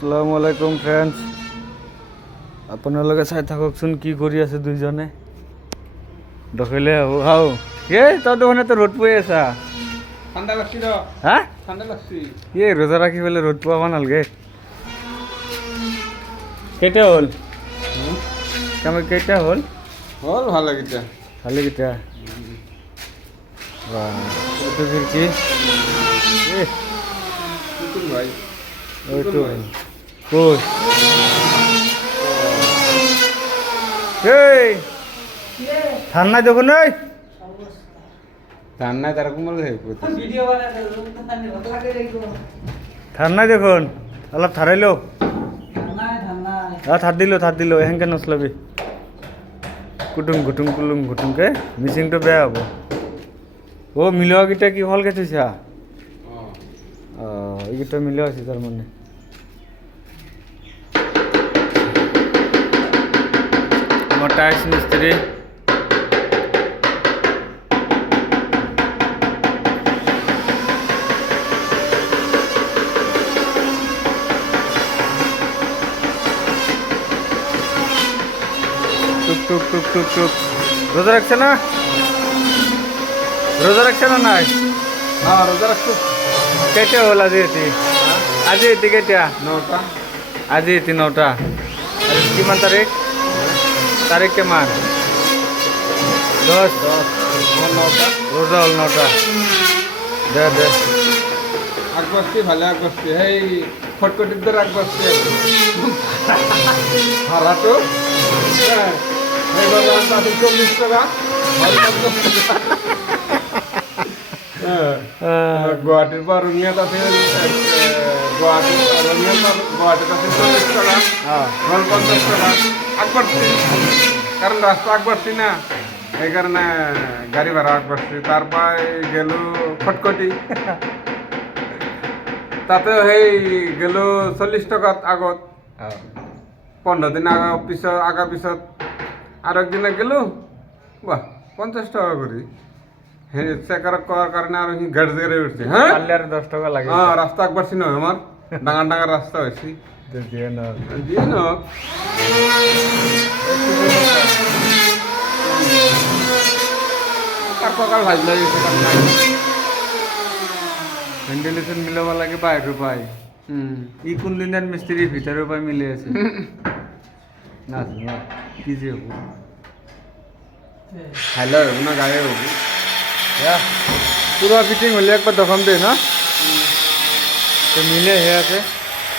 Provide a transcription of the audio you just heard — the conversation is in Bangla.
আসসালামু আলাইকুম ফ্রেন্ডস, আপোনালোকে চাই থাককচোন কি কৰি আছে দুইজনে। দেখিলে হাও তই দেখোন তো ৰ'দ পৰি আছা। ঠাণ্ডা লাগছি ৰ হা ঠাণ্ডা লাগছি ৰোজা ৰাখি পেলাই ৰ'দ পোৱাব নালাগে। কেইটা হ'ল কেইটা হ'ল হ'ল ভাল লাগিছে খালি কেইটা এইটো কি তুতুল ভাই এইটো কই এই ঠান্ডা দেখুন এই ধান নাই তারা কোমল হয়ে ঠান্ডাই দেখুন অলপ থারাইলো থার দিল এহেনকে নচলাবি কুটুং ঘুটুং কুলুং ঘুটুংকে মিচিংটো বেয়া হ'ব। মিলোৱাকেইটা কি ভালকে থৈছা? এইকেইটা মিলোৱা আছে তাৰমানে। আমার টাইলস মিস্ত্রি টুক টুক টুক টুক টুক রোজা রাখছে না নাই? হ্যাঁ রোজা রাখছো কেটে হল আজি এটি কেতিয়া 9টা আজি এটি 9টা কিমান তারিখ কিমান 10 9টা রোজা হল 9টা দে আগ বসছি ভালো আগ বসছি এই ফটকটির ধরে আগ বসছি ভাড়াটো হ্যাঁ এইবার তাদের 40 টাকা গুয়াহাটির পর রুমিয়াত আছে গুয়াহাটির আছে 40 টাকা ঘর 50 টাকা আগ বাড়ছি কারণ রাস্তা আগ বাড়ছি না এই কারণে গাড়ি ভাড়া আগ বাড়ছি তারপর গেল খটখটি তাতে সেই গেল 40 টাকা আগত 15 দিন আগা পিছত আর একদিনে গেল বাহ 50 টাকা করি হ্যাঁ চেকার করার কারণে আর গাড়ি জেগে উঠছে হ্যাঁ 10 টাকা লাগে। হ্যাঁ রাস্তা একবার ছিল আমার ডাঙার রাস্তা হয়েছি দিয়ে না তার সকাল ভাজ লাগিয়েছে ভেন্টিলেশন মিলাব লাগে বাহিৰৰ পাই ই কোনদিনাৰ মিস্ত্ৰীৰ ভিতৰৰ পৰা মিলি আছে নাজানো কি যে হ'ব হ্যালো না গায়ে হবো পুৰা ফিটিং হ'লে একবাৰ দেখাম দেই না তো মিলে হে আছে।